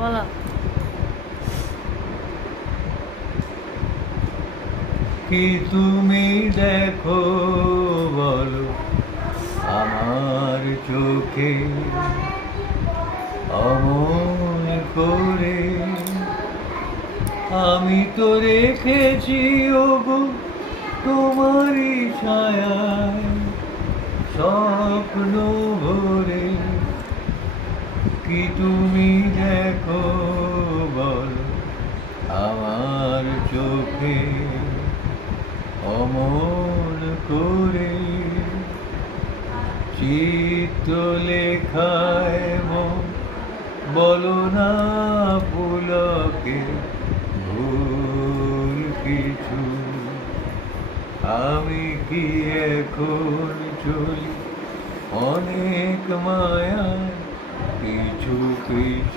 বলো। কি তুমি দেখো বলো আমার চোখে অমন করে, আমি তো রেখেছি ওগো তোমারই ছায়ায় স্বপ্ন ভরে। কি তুমি দেখো বলো আমার চোখে অমন করে, চিত্রলেখায় মন বলো না পুলকে ভুল কিছু। আমি কি এখন চলি অনেক মায়া কিছু কিছু।